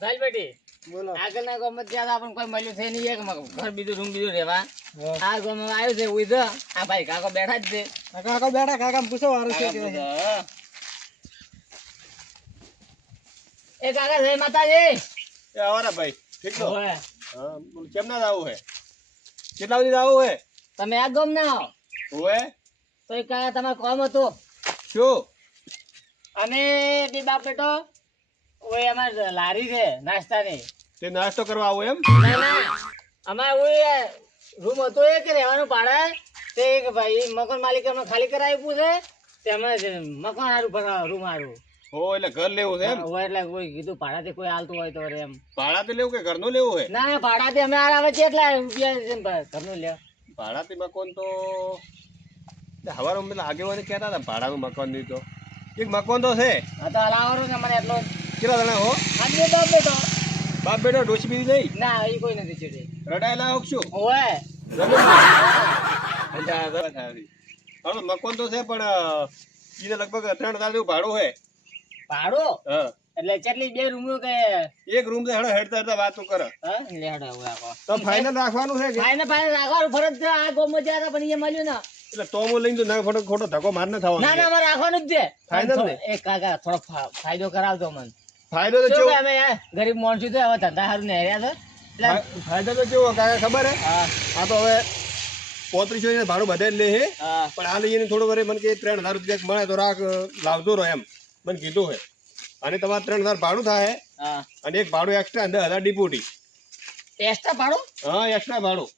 બેટી બોલો. આગળના ગામમાં જ્યાં આપણને કોઈ મળ્યું છે નહીં. એક મ- ઘર બીજું રૂમ બીજું રહેવા. હા. આ ગામમાં આવ્યું છે ઉઈ તો આ ભાઈ કાકો બેઠા જ છે. કાકા કાકા બેઠા કાકા પૂછો વારું છે. કે કાકા એ કાકા જય માતાજી. એ આવરા ભાઈ. કેટલો? તો હા. બોલ કેમ ના આવું હે? કેટલા સુધી આવું હે? તમે આ ગામ ના આવો હોય તો એ કાકા તમારે કોમ હતું. શું? અને બી બાપ બેટો ઓય અમાર લારી છે નાસ્તાની. તે નાસ્તો કરવા આવો એમ? ના ના. અમારે ઓય રૂમ હતો એ કે રહેવાનું ભાડા. તે એક ભાઈ મકાન માલિક અમે ખાલી કરાવી છે. તે અમે મકાન હારું ભરવા રૂમ હારું. હો એટલે ઘર લેવું છે એમ? ઓ એટલે કોઈ કીધું ભાડાથી કોઈ હાલતું હોય તો રે એમ. ભાડાથી લેવું કે ઘરનું લેવું હોય ના ના ભાડાથી અમે આ આવે કેટલા રૂપિયા છે ઘરનું લે ભાડાથી મકાન તો હવારે અમે આગેવાની કહેતા હતા ભાડાનું મકાન દીધો. એક મકાન તો છે. હા તો હલાવરો ને મને એટલો કેટલા જણા હો? આ બાપ બેટો બાપ બેટો ડોસી બીજી નહીં? ના એ કોઈ નથી ચીડી. રડાયેલા હોક શું હોય હવે મકોન તો છે પણ ઈને લગભગ ત્રણ હજાર જેવું ભાડું હે ભાડું? હા. એટલે કેટલી બે રૂમો કે? એક રૂમ છે હેડો હેડતા હેડતા વાતો કરે. હા લેડો આખો. તો ફાઇનલ રાખવાનું છે કે? ફાઇનલ ફાઇનલ રાખવાનું ફરજ છે આ ગોમો જ્યાં પણ એ મળ્યું ને. એટલે તો હું લઈને તો ના ખોટો ખોટો ધક્કો માર ના થવાનો ના ના મારે રાખવાનું જ છે. ફાયદો એક કાકા થોડો ફાયદો કરાવજો મને ફાયદો તો કેવો? અમે ગરીબ માણસો તો હવે ધંધા સારું ને હેર્યા છે ફાયદો તો કેવો? કાકા ખબર હે? હા. આ તો હવે પોત્રીસો ને ભાડું બધે લે હે. હા. પણ આ લઈને થોડું વરે મને કે ત્રણ હજાર રૂપિયા મળે તો રાખ લાવતો રહો એમ. મને કીધું હે. અને તમારે ત્રણ હજાર ભાડું થાય. હા. અને એક ભાડું એક્સ્ટ્રા અંદર હજાર ડિપોટી એક્સ્ટ્રા ભાડું? હા એક્સ્ટ્રા ભાડું.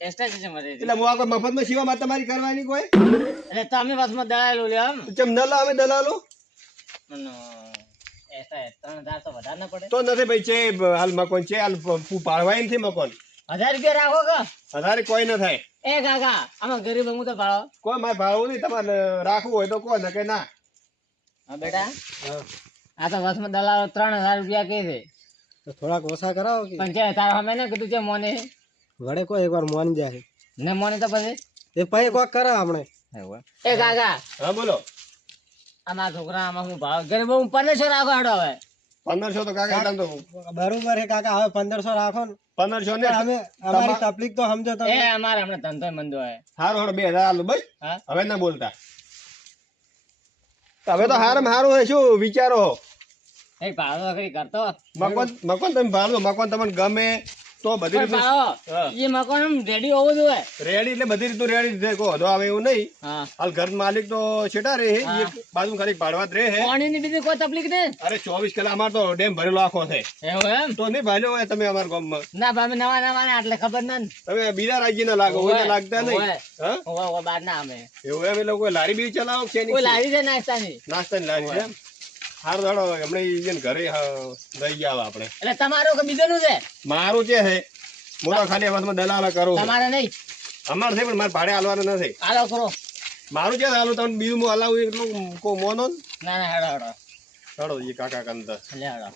એટલે હું આગળ મફતમાં સેવામાં તમારી કરવાની કોઈ? એટલે તમે બસમાં દલાલો લે તો ચમ ન લાવે દલાલો મને એક્સ્ટ્રા ત્રણ હજાર તો વધારે ના પડે. તો નથી ભાઈ છે હાલ મકોન છે હાલ પાડવાય નથી મકોન. હજાર રૂપિયા રાખો કે? હજાર કોઈ ન થાય. એ કાકા આમાં ગરીબ હું તો ભાડો. કોઈ મારે ભાડવું નહીં તમારે રાખવું હોય તો કોઈ ન કે ના. હા બેટા. આ તો વર્ષમાં દલાલો ત્રણ હજાર રૂપિયા કહે છે. તો થોડાક ઓછા કરાવો કે? પણ છે તારા સામે ને કીધું છે મોને. વડે કોઈ એકવાર મોન જાય. ને મોને તો પછી? એ પછી કોક કરાવ આપણે. એ કાકા. હા બોલો. આમાં છોકરા આમાં હું ભાવ ગરીબ હું પંદરસો રાખો હેડો હવે. પંદરસો તો કાકા તમે તો બરોબર હે કાકા હવે પંદરસો રાખો ને. પંદરસો ને? અમે અમારી તકલીફ તો સમજો એ અમારે હમણાં ધંધો મંદો હે. સારું હડ બે હજાર આલો બસ. હવે ના બોલતા. હવે તો હારમ હારું હે શું વિચારો? એ ભાવ ખરી કરતો? મકવાન મકવાન તમે ભાવ મકવાન તમને ગમે. તો બધી પણ રીતે ભાડો હા. એ મકાન રેડી હોવું જોઈએ? રેડી એટલે બધી રીતું રેડી છે. આવે એવું નહીં. હાલ ઘર માલિક તો છેટા રે હા. બાજુ ખાલી જ હે. પાણીની બીજી કોઈ તકલીફ નહીં અરે ચોવીસ કલાક અમાર તો ડેમ ભરેલો આખો છે. એવું એમ? તો નહીં ભાલ્યો હોય તમે અમારા ગામમાં. ના ભાઈ નવા નવા ને એટલે ખબર ના. તમે બીજા રાજ્યના લાગો લાગતા નહીં. હા? ઓવે, ઓવે, ના અમે. એવું એમ એટલે કોઈ લારી બી ચલાવો લારી કોઈ નાસ્તા છે નાસ્તાની? નાસ્તાની લારી છે હારું દાડો એમણે ઈજન ઘરે લઈ ગયા આપણે. એટલે તમારું કે બીજાનું છે? મારું જે છે હું. તો ખાલી અવાજમાં દલાલ કરું. તમારે નહીં? અમારે છે પણ મારે ભાડે હાલવાનું નથી. હાલો કરો મારું છે હાલું તમને બીજું હું હલાવું એટલું કો મોનો ને? ના હેડો હેડો. ચડો એ કાકા કંદર હેડો.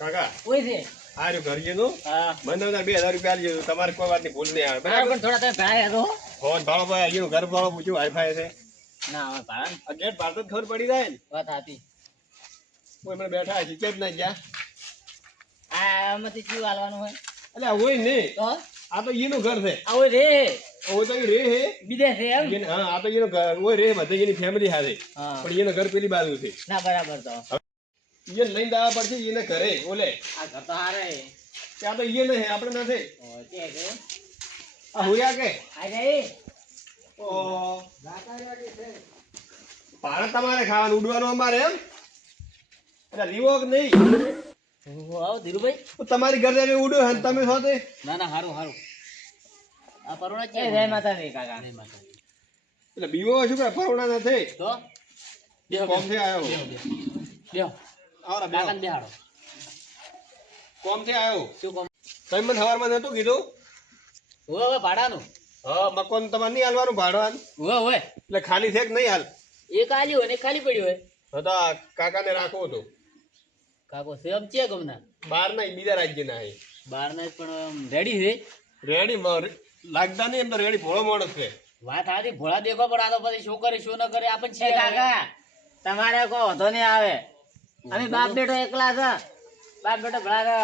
કાકા ઓય છે. આર્યો ઘર જેનું હા. મને બે હજાર રૂપિયા આલજો તમારે કોઈ વાતની ભૂલ નહીં આવે. બરાબર? થોડા તમે ભાઈ હતો ફોન ભાડો ભાઈ ઘર ભાડો પૂછ્યું વાઈફાઈ છે. ના હવે ભાઈ. આ ગેટ જ ખબર પડી જાય ને. વાત હતી કોઈ મને બેઠા છે કેમ ના ગયા આમાંથી શું હાલવાનું હોય? એટલે હોય નહીં આ તો એનું ઘર છે. આ હોય રે. હોય તો રે હે. વિદેશ છે એમ? હા આ તો એનું ઘર હોય રે બધે એની ફેમિલી સાથે હા. પણ એનું ઘર પેલી બાજુ છે. ના બરાબર તો. લઈને દાવા પડશે એને ઘરે ઓલે. આ ઘર તો હારે. ત્યાં તો ઈ નહીં આપણે નથી કે આ હુયા કે? આ પાણા તમારે ખાવાનું ઉડવાનું અમારે એમ? એટલે લીવો કે નહીં આવો ધીરુભાઈ. તમારી ઘરે જઈને ઉડ્યો હે તમે છો તે? ના ના હારું હારું. આ પરોણા છે જય રે કાકા. જય માતા એટલે બીવો શું કે ફરવડા નથી તો? બેહો કોમથી આવ્યો બેહો. આવરા બે કાકાને બેહાડો. કોમથી આવ્યો શું કોમ? તમે મને સવારમાં નતું કીધું? હોય ભાડાનું. હા મકાન તમારે નહીં હાલવાનું ભાડવાનું. હોય હોય એટલે ખાલી છે કે નહીં હાલ? એક હાલી હોય ને ખાલી પડ્યું હોય. હતા તો કાકાને રાખવું હતું કાકો સેમ છે ગમના? બહાર ના બીજા રાજ્યના છે. બાર ના પણ રેડી છે. રેડી લાગતા નહીં એમ તો રેડી ભોળો માણસ છે. વાત હાથી ભોળા દેખો પણ આ તો પછી શું કરે શું ન કરે આપણ છે. કાકા તમારે કોઈ વધો નહીં આવે. અમે બાપ બેટો એકલા છે. બાપ બેટો ભળા છે.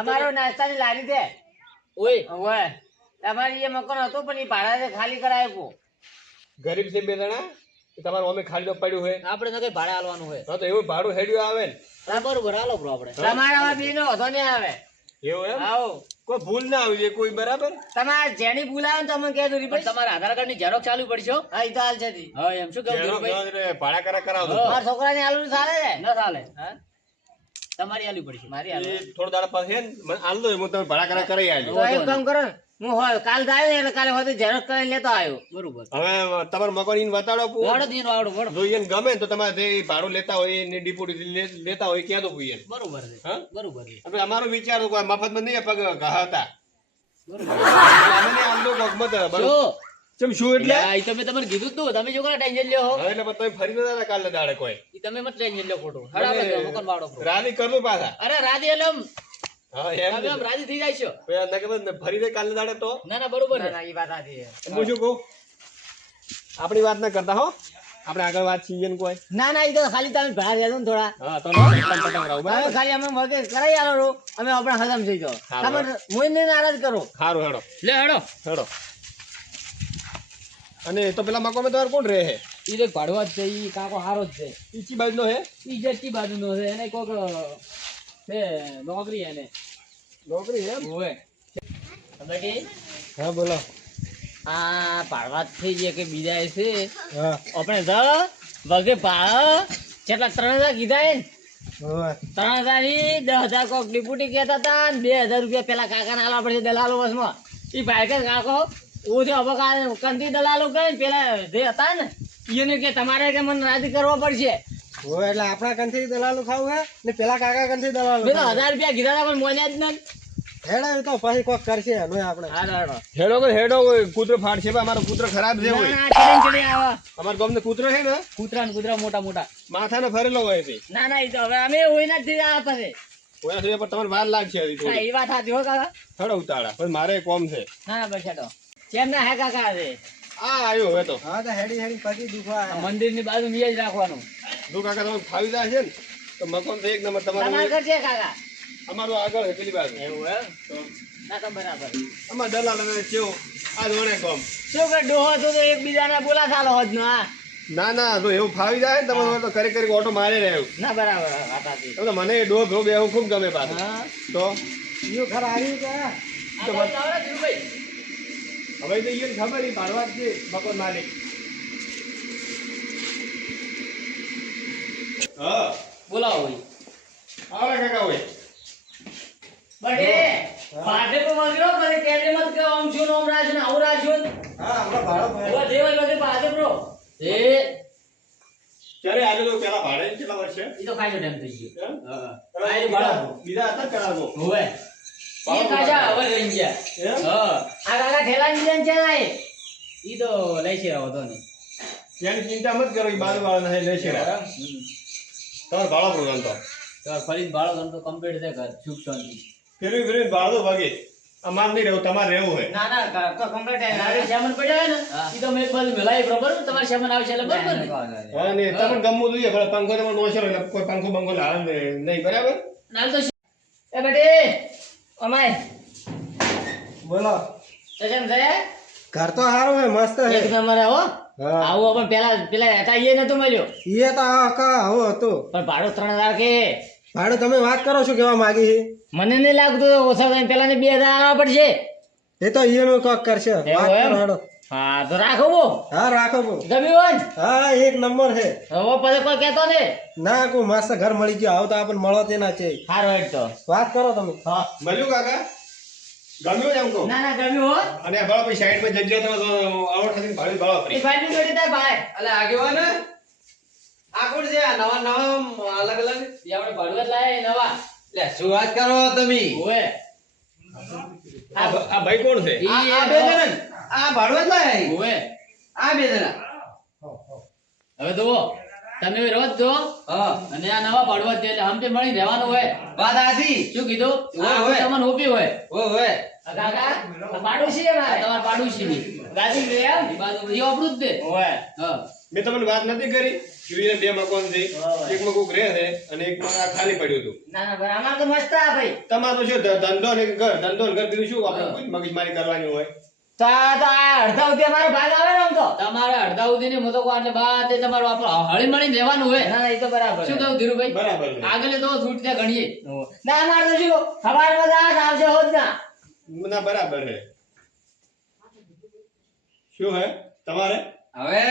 અમારો નાસ્તાની લારી છે. ઓય. ઓય. તમારી એ મકાન હતું પણ એ ભાડા ખાલી કરાવ્યું ગરીબ છે બે જણા તમારે તમારું અમે ખાલી તો પડ્યું હોય. આપણે તો કઈ ભાડે આલવાનું હોય. હા તો એવું ભાડું હેડ્યું આવે ને. બરોબર હાલો બ્રો આપણે. તમારા બી નો વધો નહીં આવે. એવું એમ? આવો. કોઈ ભૂલ ના આવી કોઈ બરાબર? તમારે જેની ભૂલ આવે ને તમે કહેજો પણ તમારે આધાર કાર્ડની ઝેરોક્ષ ચાલુ પડશે હો. એ તો હાલ છે હા એમ શું કહું જેનો ધીરુભાઈ? ગણો એટલે ભાડા કરા કરાવજો હા. મારા છોકરાને આલુ ચાલે છે ન? ચાલે હા? તમારી આલુ પડશે. મારી આલુ થોડો દાડા પછી આલુ ને હું તમે ભાડા કરા કરી આલુ તો એક કામ કરો ને. હું હોય કાલ જાય ને એટલે કાલે હોય ઝેરોક્ષ કરીને લેતો આવ્યો. બરોબર. હવે તમારું મકાન બતાડો પૂ. દીનો વાળો વાળો. જો એને ગમે તો તમારે જે ભાડું લેતા હોય એને ડિપોઝિટ લેતા હોય ક્યાં તો પૂછીએ બરોબર છે. હા? બરોબર છે. હવે અમારો વિચાર મફતમાં નહીં પગ હતા. બરોબર. અમે નહીં આલજો કોક મત બરોબર. શું? ચમ શું એટલે? યા, ઈ તમે તમારે કીધું તું તમે જો કોને ટેન્શન લ્યો એટલે તમે ફરી નતા કાલે દાડે કોઈ. તમે મત ટેન્શન લ્યો ખોટું. હડા આપણે મને- મકાન વાળો pro. રાજી કરજો પાછા. અરે રાધી એટલે એમ તમે રાજી થઈ જાય છો? પછી અંદર કે બસ ફરી દે કાલે દાડે તો. ના ના બરોબર ના છે વાત સાચી હું શું કહું? આપણી વાત ના કરતા હો. આપણે આગળ વાત છીએ કોઈ. ના ના એ તો ખાલી તમે ભાર રહેજો ને થોડા. હા તો ખાલી અમે મગે કરાઈ આલો અમે આપણે હજમ થઈ જાઓ. તમે મોઈને નારાજ કરો. સારું હેડો. લે હેડો. હેડો. અને તો પેલા મકાનમાં તમારે કોણ રહે હે ઈ દેખ ભાડવા જ છે ઈ કાકો હારો જ છે. ઈચી બાજુ નો હે ઈ જટી બાજુ નો છે એને કોક છે નોકરી એને. નોકરી એમ? ઓવે. બેટી હા બોલો. આ પાડવા થઈ ગયા કે બીજા છે? હા. આપણે તો વગે ભાડા કેટલા ત્રણ હજાર કીધા એ ત્રણ હજારની દસ હજાર કોક ડિપ્યુટી કહેતા હતા ને બે હજાર રૂપિયા પેલા કાકા ના પડશે દલાલો બસમાં એ ભાઈ કે કાકો હું જો હવે કંતી દલાલો કરે પેલા જે હતા ને એને કે તમારે કે મને રાજી કરવો પડશે. હોવે, એટલે આપણા કંઠી દલાલું ખાવું હે? ને પેલા કાકા કંઠી દલાલું મેં હજાર રૂપિયા કીધા હતા પણ મોન્યા જ નહીં હેડે તો પછી કોક કરશે એનું આપણે. હાલો, હાલો. હેડો કે હેડો કૂતરો ફાડશે પણ અમારો કૂતરો ખરાબ છે ના, હોય ના, ચડીને ચડીને આવો. અમારા ગામનો કૂતરો છે ને? કૂતરા કૂતરા મોટા મોટા. માથાને ફરેલો હોય છે. ના ના એ તો હવે અમે હોય નથી આ પાસે ઓયા સુધી પણ તમારે વાર લાગશે હજી એ વાત સાચી હો કાકા. હેડો ઉતાળા પણ મારે કોમ છે. ના ના બસ હેડો. કેમ ના હે કાકા છે આ આવ્યો હવે તો. હા તો હેડી હેડી પછી દુખવા મંદિરની બાજુ જ રાખવાનું. જો કાકા તમે ફાવી જાય છે ને તો મકાન તો એક નંબર તમારે આગળ છે કાકા? અમારું આગળ છે પેલી બાજુ. એવું હે તો ના તો બરાબર. અમાર દલાલ અને કેવું? આ જોણે કોમ. શું કે ડોહો તો એકબીજાને બોલા ચાલો હોત ના ના ના જો એવું ફાવી જાય ને તમારે તો કરી કરી ઓટો મારી રહ્યો ના બરાબર વાત તો મને ડો ભો બેહું ખૂબ ગમે પાછું. તો? ખરા હાર્યું કે? હવે તો ઈને ખબર જ છે મકાન માલિક. હા. બોલાવો ભાઈ. આવે કાકા હોય બટે, પાઠે તો વળગ્યો, પછી કેને મત કે ઓમ છું ઓમ રાજ ના ને રાજ હા હમણાં ભાડો ભાઈ ઊભા દેવાય એટલે પાઠે બ્રો. એ. ત્યારે આજે તો પેલા ભાડે કેટલા વર્ષ? છે ઈ તો ખાસો ટાઈમ થઈ ગયો. એમ? હા. એ બીજા ભાડો. બીજા હતા પેલા તો? હોવે. ચિંતા મત કરો ઈ વાળા નહીં લેશે તમારે ભાડો પ્રોગ્રામ તો તો ફરી બાળો તો કમ્પ્લીટ છે ઘર સુખ શાંતિ. ફેરવી ફેરવી ભાડો ભાગે. અમારે નહીં રહેવું તમારે રહેવું હોય ના ના તો પડ્યો ને? ઈ તો મેં એક બાજુ બરોબર ને? તમારે આવે છે એટલે બરોબર ને? હા ને તમને ગમવું જોઈએ પંખો તમે નોશો એટલે કોઈ પંખો બંખો લાવે નહીં બરાબર? તો એ બેટી અમાય. બોલો. તો કેમ છે? ઘર તો સારું હે મસ્ત હે એક નંબર આવો હો. આવું પણ પેલા પેલા હતા એ નતું મળ્યો. એ તો આખા આવો હતું. પણ ભાડું ત્રણ હજાર કે? ભાડું તમે વાત કરો છો કેવા માંગી છે? મને નહીં લાગતું ઓછા પેલા ને બે હજાર આવવા પડશે. એ તો એનું કોક કરશે. વાત કરો. હા તો રાખો બો. હા રાખો બો. હોય હા એક નંબર હે હવે પછી કોઈ કહેતો ને ના કોઈ મસ્ત ઘર મળી ગયો. આવતા તો આપણને મળો તે ના છે. હારો હેડ તો. વાત કરો તમે. હા. મળ્યું કાકા ગમ્યો એમ કહું? ના ના ગમ્યો હો અને ભાડો પછી સાઈડમાં જગ્યા તમે તો આવડ થતી ભાડો એ આપણી ભાઈ ની જોડી થાય ભાઈ. અલે આગેવાન આ કોણ છે? આ નવા નવા અલગ અલગ? ઈ આપણે લાયા નવા. લે શું વાત કરો તમે? ઓએ આ ભાઈ કોણ છે? આ બે જણા આ ભાડું જ લાય હોવે. આ બે જણા. હવે જુઓ. તમે રોજ જો હા. અને આ નવા ભાડવા છે એટલે હમતે મળી રહેવાનું હોય. વાત આજી. શું કીધું? હોય, હોય. તમને હોય. ઓ હોય. કાકા આ પાડું છે આ મારે તમારે પાડું છે. ઈ. લે એમ. બાજુ ઈ આપણું જ તે ઓય હા. મેં તમને વાત નથી કરી. બે મકાન છે? એક માં કોક રહે છે અને એક આ ખાલી પડ્યું હતું. ના ના અમારે તો મસ્ત આ ભાઈ. તમારે તો શું ધંધો ને ઘર ધંધો ને ઘર બીજું શું? આપણે કોઈ મગજમારી કરવાની હોય. અડધા સુધી અમારો ભાગ આવે ને આમ તો. તમારે અડધા સુધી ની મતો એટલે બા તે તમારું હળી મળીને રહેવાનું હોય. ના ના એ તો બરાબર શું કહું ધીરુભાઈ? બરાબર આગળ તો છૂટ ત્યાં ગણીએ. ના અમારે તો શું સવારમાં તો આવશે હોત ના. ના બરાબર છે. શું હે? તમારે? હવે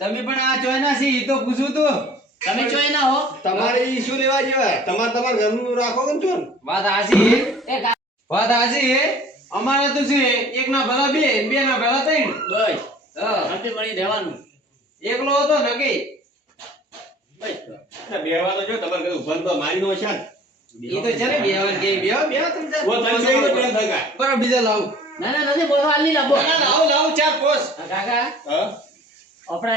તમે પણ આ ચોયના સી એ તો પૂછું તું. તમે ચોયના હો. તમારે ઈ શું લેવા જેવા? તમારે તમારા ઘરનું રાખો કે ને વાત હાચી એ વાત હાચી અમારે તો છે એક ના ભલા બે બે ના ભલા ત્રણ. બસ. હા. હળતી મળીને રહેવાનું. એકલો હતો નકી બસ. ના, બેહવા તો જો તમારે ઘરે ઊભા તો મારી નો છે ને. તો છે ને બે વાર કે બે બે ત્રણ ઓ તમે તો. બરાબર બીજા લાવું. ના ના નથી બોલવા આલી લાવો. ના, લાવું લાવું ચાર કાકા આપણે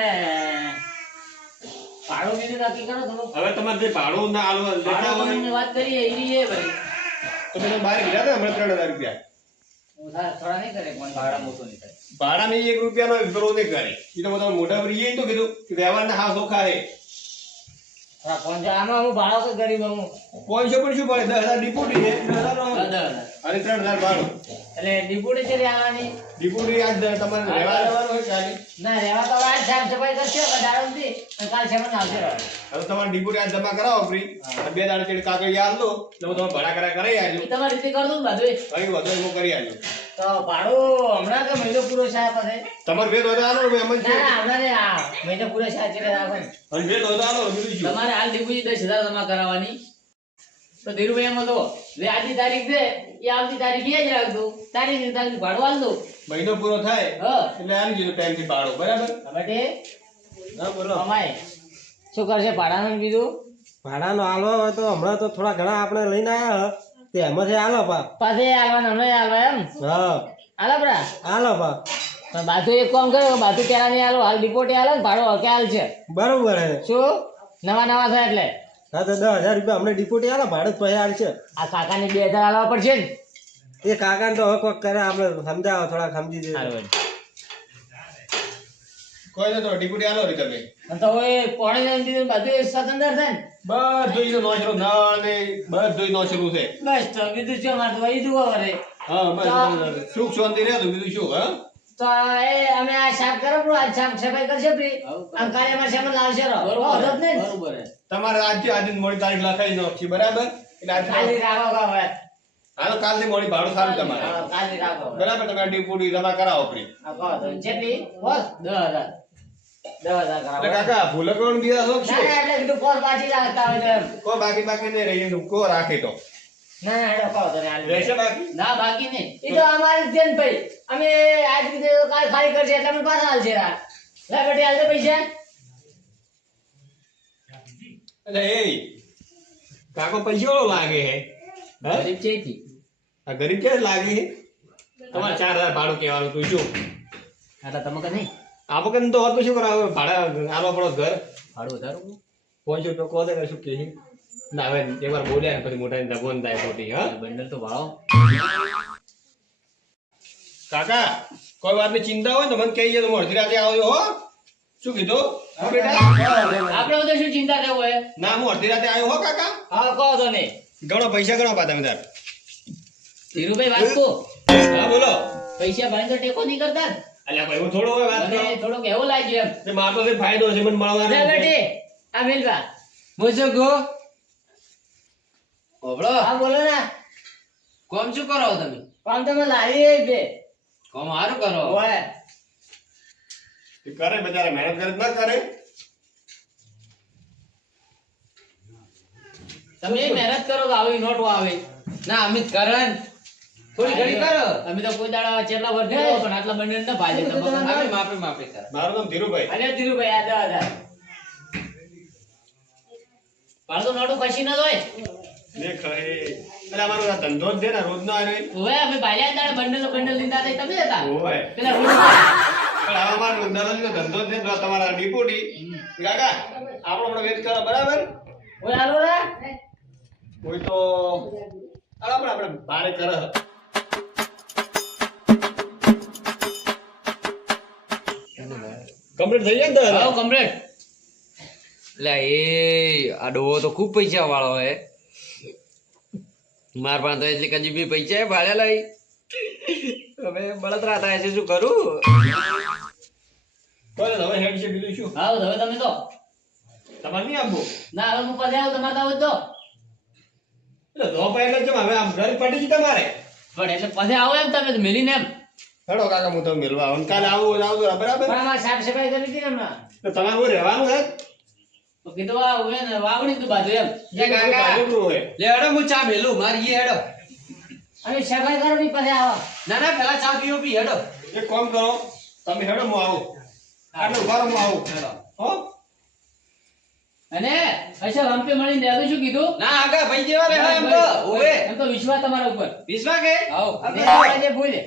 ભાડું બીજું નક્કી કરો તમે હવે તમારે જે ભાડું ના આલવા લેતા હોય. વાત કરીએ એની એ ભાઈ. તમે બહાર ગયા હતા હમણાં ત્રણ હજાર રૂપિયા? ભાડા મોટું નહીં એક રૂપિયાનો વિરોધ કરે એ તો બધા મોટા પર ઈ તો કીધું કે વ્યવહારના હા સોખા હું પાંચસો પણ શું પડે દસ હજાર ડિપોટી હજાર. અને ત્રણ હજાર ભાડું. એટલે ડિપોટી છે રહેવાની ડિપોટી આજ તમારે રહેવા જવાનું હોય ચાલે ના રહેવા તો આજ સાફ સફાઈ કરશે દાડમથી અને કાલ સેવન આવશે હવે તમારે ડિપોટી આજ જમા કરાવો ફ્રી બે દાડા ચેડ કાગળ યાર લો તો તમે ભાડા કરા કરાવી આજો તમારી રીતે કર દઉં બધું કઈ વધુ હું કરી આજો તો ભાડું હમણાં કે મહિનો પૂરો છે આ પાસે. તમારે ભેદ વધુ આલો ને એમ જ ના હમણાં આ મહિનો પૂરો છે આ ચેડ ને અને ભેદ વધુ આલો ને તમારે હાલ દસ હજાર જમા કરાવવાની. તો ધીરુભાઈ એમાં તો જે આજની તારીખ છે એ આવતી તારી બે જ રાખજો. તારી ની તારીખ ભાડું આલ દઉં. મહિનો પૂરો થાય એટલે આમ કીધું ટાઈમથી ભાડું બરાબર? હવે તે? હા બોલો. અમાય શું કરશે? ભાડાનું ને બીજું? ભાડાનો આલો હોય તો હમણાં તો થોડા ઘણા આપણે લઈને આવ્યા હ. તે એમાંથી આલો પા. પાસે આવવાનું હમણાં આલવા એમ? હા. આલા બરા આલો પા. પણ બાજુ એક કામ કર્યો બાજુ પેલા નહીં આલો હાલ ડિપોટે આલો ભાડો હકે હાલ છે. બરોબર શું? નવા નવા થાય એટલે? હા તો દસ હજાર રૂપિયા અમને ડિપોટી આલો ભાડે આલ છે આ કાકાને બે હજાર આલવા પડશે ને એ કાકાને તો હક વક કરે આપણે સમજાવો થોડા સમજી દે કોઈ નહીં તો ડિપોટી આલો રે તમે તો હવે પોણે દીધું થાય ને બધું ઈનો નળ ને બધું ઈ નોચરું છે બસ તો બીજું શું મારે તો એ જુઓ વરે હા બસ સુખ શાંતિ રહે તો બીજું શું હા તો એ અમે આ સાફ કરો આ સાફ સફાઈ કરશે પ્રી અને કાર્યમાં સામાન લાવશે બરોબર જ નહીં બરોબર. તમારે આજે આજે મોડી તારીખ લખાઈ નાખી બરાબર? હાલો કાલથી મોડી ભાડું સારું તમારે. બરાબર તમે ડિપોટી જમા કરાવો એટલે કાકા ભૂલો કરવાનું બીજા ના એટલે કીધું પોર પાછી રાખતા હોય કો બાકી બાકી નહીં રહી કો રાખે તો. ના બાકી? નહીં. એ તો અમારે જ ભાઈ. અમે આજ કાલ ખાલી કરશે એટલે અમે પાછા હાલશે રા. લે બેટી પૈસા. એટલે એ કાકો પૈસા લાગે હે. હે? ગરીબ છે આ ગરીબ ક્યારે લાગે હે? તમારે ચાર હજાર ભાડું કહેવાનું તું શું? આટલા તમે કે નહીં. આપો કે તો હોત શું કરાવે? ભાડા આલવા પડો ઘર. ભાડું વધારું પાંચસો રૂપિયા કહો તો શું કહે ના હવે એકવાર બોલ્યા ને પછી મોટા દગોન થાય ખોટી હા. બંડલ તો ભાડો કાકા કોઈ વાતની ચિંતા હોય તો મને કહીએ તો હું અડધી રાતે આવ્યો હો. શું કીધું? આપણે બધું શું ચિંતા કરવું હે ના હું અડધી રાતે આવ્યો હો કાકા. હા કહો તો ને. ગણો પૈસા ગણો પા તમે તાર ધીરુભાઈ વાત તો હા બોલો. પૈસા ભાઈ તો ટેકો નહીં કરતા અલ્યા ભાઈ હું થોડો વાત કરો. થોડોક એવું લાગ્યું એમ. મારો તો ફાયદો છે મને મળવાનો બેટી આ મિલવા. શું કહું ઓબળો હા બોલો ને. કોમ શું કરો તમે? કામ તમે લાવી બે. કોમ સારું કરો? ઓય એ કરે બચારા મહેનત કરે ના કરે? તમે મહેનત કરો તો આવી નોટો આવે. ના અમિત કરણ થોડી ઘણી કરો. અમે તો કોઈ દાડા ચેટલા વર્ગ પણ આટલા બંને ના ભાજે. તમે માફી માફી કરો. મારું નામ ધીરુભાઈ. અને ધીરુભાઈ આ હજાર ભાડું તો નોટો કશી ન હોય ને ખરે. એટલે અમારો આ ધંધો જ છે ને રોજનો આ રહ્યો. હોય અમે ભાલ્યા દાડા બંડલ બંડલ લીધા તમે હતા? ઓય. પેલા રોજ પણ હવે અમારો દરરોજનો ધંધો છે તો તમારા ડિપોટી કાકા આપણો હમણાં વેચ કરો બરાબર? ઓય હાલો રે કોઈ તો હાલો આપણે આપણે બારે કરે. કમ્પ્લીટ થઈ જાય ને તો આવો કમ્પ્લીટ. એટલે એ આ ડોવો તો ખૂબ પૈસા વાળો હે. માર પાસે તો એટલી કજી બી પૈસા ભાડે લઈ. હવે બળતરા થાય છે શું કરું? બસ હવે હેડ છે બીજું શું? આવો તો હવે તમે તો. તમારે નહીં આપવું? ના હવે હું પછી આવું તમારે તો આવું જ તો એટલે ધોપ એટલે કેમ હવે આમ ઘર પડી ગઈ તમારે. પણ એટલે પછી આવો એમ તમે તો મેલીને એમ. હેડો કાકા હું તમે મેળવા આવું. કાલે આવું આવું બરાબર? સાફ સફાઈ કરી હતી ને હમણાં તો તમારે હું રહેવાનું હે તો કીધું આ હવે ને વાવણી તું બાજુ એમ. જે કાકા. લે હેડો હું ચા મેલું મારી ઈ હેડો. અને સફાઈ કરો ની પછી આવો. ના ના પેલા ચા પીવો પી હેડો. એક કામ કરો તમે હેડો હું આવું. રહો હું આવું. હો? અને અચ્છા રમપે મળીને દાદુ શું કીધું? ના આગા ભાઈ જેવા રે એમ તો ઓવે એમ તો વિશ્વાસ તમારા ઉપર. વિશ્વા કે? આવો ભૂલે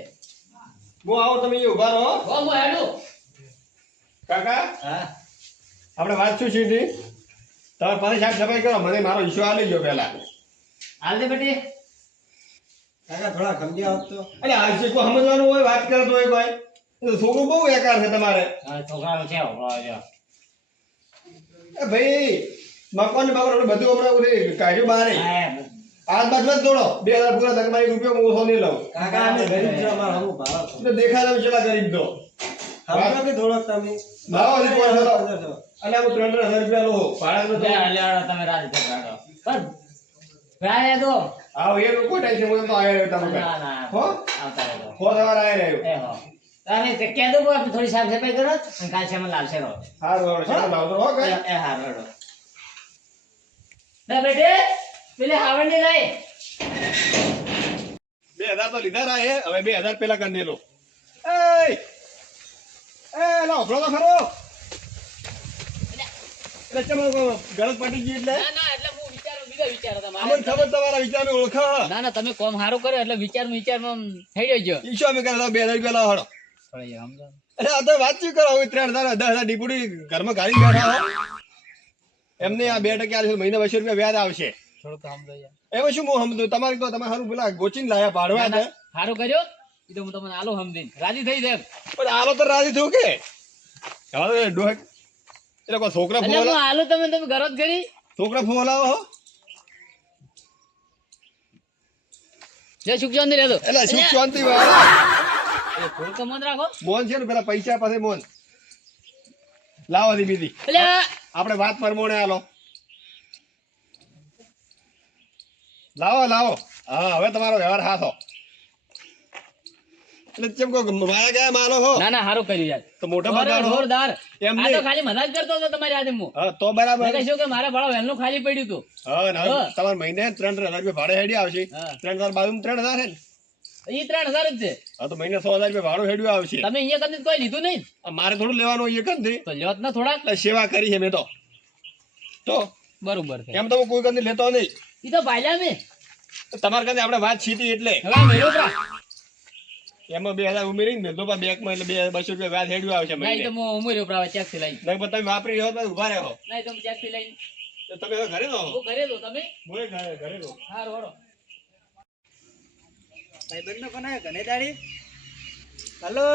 હું આવો તમે અહીંયા ઊભા રહો. હો હું હેડું. કાકા? હા. આપણે વાત શું સીધી તમે પછી સાફ સફાઈ કરો મને મારો વિશ્વા આલી ગયો પહેલા. હાલ દે બેટી. કાકા થોડા સમજ્યા હોત તો. અરે આ સમજવાનું હોય વાત કરતો હોય કોઈ. એ તો છોકરું બહુ એકાર છે તમારે. હા છે એ ભાઈ મકાન ને બાબા બધું હમણાં ઉડી કાઢ્યું બહાર આજ બાજુ જ તોડો બે હજાર પૂરા ધક્કા એક રૂપિયો ઓછો નહીં લઉં. કાકા અમે ગરીબ છો અમારે હમું ભાવ છો. એટલે તમે. ગરીબ દો કે થોડોક હજી હું ત્રણ હજાર રૂપિયા લો ભાડા બે હાલ્યાડો તમે રાજી થઈ પણ રાય દો આવો એ કોઈ ટેન્શન હું તો આવ્યા રહ્યો તમે ના ના હો? આવતા રહેજો. હો તમારે આવ્યા રહ્યો. એ હો. તમે તે કહી દો આપણે થોડી સાફ સફાઈ કરો અને કાલ છે લાલશે રહો. રો હવે રો છે લાવ તો કઈ એ હારો રો ના બેટે પેલી હાવડની લાઈ બે હજાર તો લીધા રહ્યા હે હવે બે હજાર પેલા કરી દેલો. એ એ લાવ તો ખરો. એટલે ચમ એટલે. ના ના એટલે હું વિચારું બીજા વિચારો અમને તમારે ખબર તમારા વિચાર ઓળખા. ના ના તમે કોમ સારું કર્યો એટલે વિચાર વિચારમાં થઈ ગયો ઈશો અમે કરે બે હજાર રૂપિયા લાવો હળો અરે આ તો વાતચીત કરો? હવે ત્રણ દસ હજાર ડીપુડી ઘરમાં ગાડી બેઠા હો. એમને આ બે ટકા આલશે, બસો રૂપિયા વ્યાજ આવશે. એમાં શું હું સમજુ? તમારે તો તમે સારું પેલા ગોચીને લાયા પાડવા સારું કર્યો? એ તો હું તમને આલો સમજીને. રાજી થઈ જાય પણ આલો તો રાજી થયું કે? હવે તો એટલે કોઈ છોકરા એટલે ફોલા આલો તમે તમે જ કરી છોકરા ફોલાવો હો. જય સુખ શાંતિ રહેતો એટલે સુખ શાંતિ વાળા. તો મન રાખો મોન છે ને પેલા પૈસા પાસે મોન. લાવો બીજી. આપણે વાત પરમોણે આલો. લાવો લાવો. હા હવે તમારો વ્યવહાર હાથો. એટલે જેમ કહો મારા ગયા માલો હો? ના ના સારું કર્યું યાર. તો મોટા બગાડો જોરદાર. એમ આ તો ખાલી મજાક કરતો હતો તમારી હાથે હું. હા તો બરાબર. મેં કહીશું કે મારા ભાડા વહેલું ખાલી પડ્યું હતું. હા ને હવે તમારે મહિને ત્રણ ત્રણ હજાર રૂપિયા ભાડે હેડી આવશે. હા. ત્રણ હજાર બાજુ ત્રણ હજાર હે ને. એ ત્રણ હજાર જ છે. હા તો મહિને સો હજાર રૂપિયા ભાડું હેડ્યું આવશે. તમે અહીંયા કદી કોઈ લીધું નહીં? મારે થોડું લેવાનું એ કંથી તો. લ્યો ના થોડા સેવા કરી છે મેં તો. તો? બરોબર છે. એમ તો કોઈ કંથી લેતો નહીં. એ તો ભાલ્યા મેં. તમારે કંથી આપણે વાત છીતી એટલે. હવે મેળો એમાં બે હજાર ઉમેરી ને તો બેંકમાં એટલે બે બસો રૂપિયા વ્યાજ હેડ્યું આવશે ના એ તો હું ઉમેર્યો પરા ચેકથી લઈને. નહીં તમે વાપરી રહ્યો તો ઊભા રહ્યો ના એ ચેકથી લઈને. તમે ઘરે ઘરે દો તમે? ઘરે ઘરે ભાઈબંધનો ફોન આવ્યો હલો?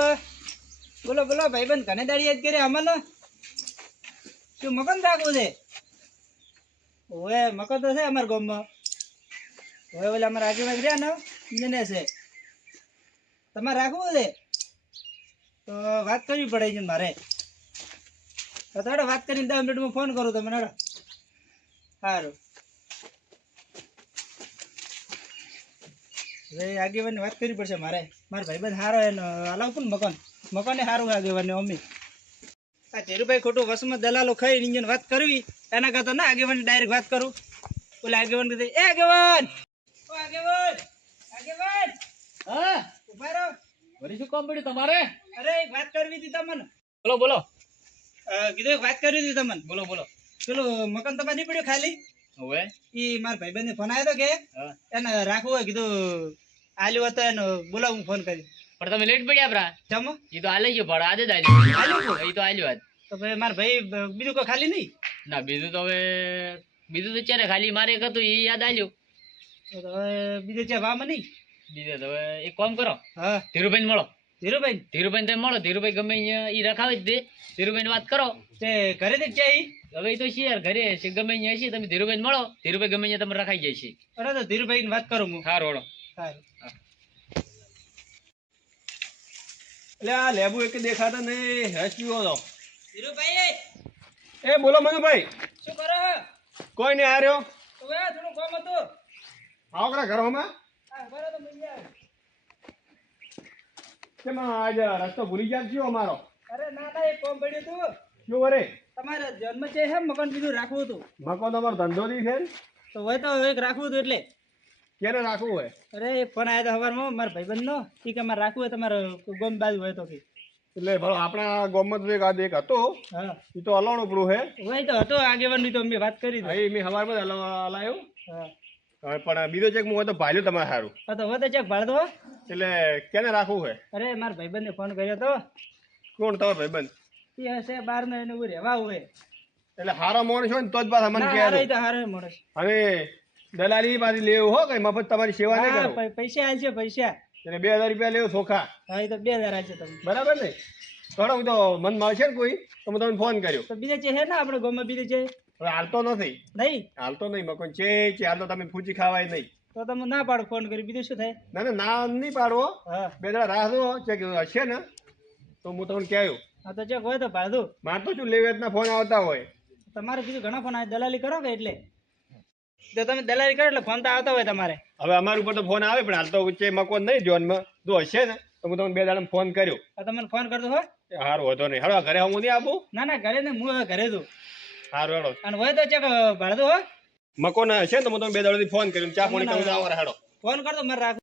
બોલો બોલો, ભાઈબંધ કનેદાડી યાદ કરે અમલો શું મકાન રાખવું છે? ઓએ મકાન તો છે અમારા ગામમાં. હવે ઓલા અમારા આગેવાન રહ્યા ને એને છે. તમારે રાખવું છે? તો વાત કરવી પડે છે મારે. તો થોડો વાત કરીને દસ મિનિટમાં ફોન કરું તમને સારું હવે આગેવાની વાત કરવી પડશે મારે. મારો ભાઈબંધ સારો એનો હલાવ પણ મકાન મકાને સારું આગેવાની અમી આ ધીરુભાઈ ખોટું વસમાં દલાલો ખાઈ ઇન્જન વાત કરવી એના કરતા ના આગેવાની ડાયરેક્ટ વાત કરું. ઓલા આગેવાન કીધું એ આગેવાન! ઓ આગેવાન! આગેવાન! હા ઊભા રહો. શું કામ પડ્યું તમારે? અરે એક વાત કરવી હતી તમને. બોલો બોલો. કીધું એક વાત કરવી હતી તમને. બોલો બોલો. પેલું મકાન તમારે નહીં પડ્યું ખાલી? હવે? ઈ મારા ભાઈબંધને ફોન આવ્યો કે એને રાખવું હોય કીધું આલ્યું હતો એનો બોલાવ હું ફોન કરી. પણ તમે લેટ પડ્યા પરા જમો. એ તો આલે ગયો ભાડા આજે જ આલ્યો એ તો આલ્યું આજ તો ભાઈ મારા ભાઈ બીજું કોઈ ખાલી નહીં? ના બીજું તો હવે બીજું તો ચારે ખાલી મારે એક હતું એ યાદ આલ્યું. તો હવે બીજું છે વામાં નહીં? બીજું તો હવે એક કામ કરો. હા. ધીરુભાઈ મળો. ધીરુભાઈ. ધીરુભાઈ તમે મળો. ધીરુભાઈ ગમે અહીંયા ઈ રખાવી જ દે. ધીરુભાઈ વાત કરો. તે ઘરે જ છે ઈ? હવે તો છે યાર ઘરે છે. ગમે અહીંયા છે તમે ધીરુભાઈ મળો. ધીરુભાઈ ગમે અહીંયા તમે રખાઈ જાય છે. અરે તો ધીરુભાઈ વાત કરું હું. સારું હળો સારું. એટલે આ લેબુ એક દેખાતા નહીં હસ હતો ધીરુભાઈ! એ બોલો મનુભાઈ શું કરો કોઈ નહીં આ રહ્યો. હવે થોડું કામ હતું. આવો કરા ઘરોમાં આ બરો તો મળી જાય. કેમ આજે રસ્તો ભૂલી ગયા છો અમારો? અરે ના ના એ કોમ પડ્યું તું. શું અરે? તમારો જન્મ છે હે મકાન બીજું રાખવું હતું. મકાન તમારો ધંધો દી છે? તો હોય તો એક રાખવું હતું એટલે. કેને રાખવું હોય? અરે એક ફોન આવ્યો તો સવારમાં મારા ભાઈબંધનો. ઈ કે મારે રાખવું હોય તમારે ગોમ બાજુ હોય તો કે. એટલે ભલો આપણા ગોમત એક આ એક હતો. હા. એ તો અલાણું ઉપરું હે હોય તો હતો આગેવાનની તો મેં વાત કરી હતી. મેં સવારમાં હલા- હા. પણ બીજો ચેક હું તો ભાલ્યું તમારે સારું હા તો હોય તો ચેક ભાડ દો એટલે કેને રાખવું છે? અરે મારા ભાઈબંધને ફોન કર્યો તો. કોણ તમારો ભાઈબંધ? એ હશે બાર ને એને રહેવા હોય એટલે હારો માણસ હોય ને તો જ પાછા મને કહે હારો માણસ. અને દલાલી પાછી લેવું હો કઈ મફત તમારી સેવા નહીં પૈસા આલશે પૈસા. એટલે બે હજાર રૂપિયા લેવું ચોખા હા એ તો બે હજાર આલશે તમે. બરાબર ને? થોડો હું તો મન આવશે ને કોઈ તો હું તમને ફોન કર્યો. તો બીજે છે ને આપણે ગામમાં બીજે છે હવે હાલતો નથી. નહીં? હાલતો નહીં મકોન છે છે હાલ તો તમે ફૂચી ખાવાય નહીં. તો તમે ના પાડો ફોન કરી બીજું શું થાય? ના ના ના નહીં પાડવો. બે દાડા જો ચેક હશે ને તો હું તમને કહ્યું. હા તો ચેક હોય તો ભાડ માર તો શું લેવેતના ફોન આવતા હોય? તમારે બીજું ઘણા ફોન આવે. દલાલી કરો કે એટલે? તો તમે દલાલી કરો એટલે ફોન તો આવતા હોય તમારે. હવે અમારા ઉપર તો ફોન આવે પણ હાલ તો છે મકોન નહીં જોનમાં. જો હશે ને તો હું તમને બે દાડા ફોન કર્યો. તમને ફોન કરતો હો સારું વધો નહીં. હાલો ઘરે હું નહીં આપું ના ના ઘરે ને હું ઘરે છું. સારું હેડો અને હોય તો ચેક ભાડતો હો. મકો મકોન છે ને તો હું તમને બે દાડો ફોન કર્યો ચા પાણી કરું તો આવો હેડો ફોન કરતો મારે રાખ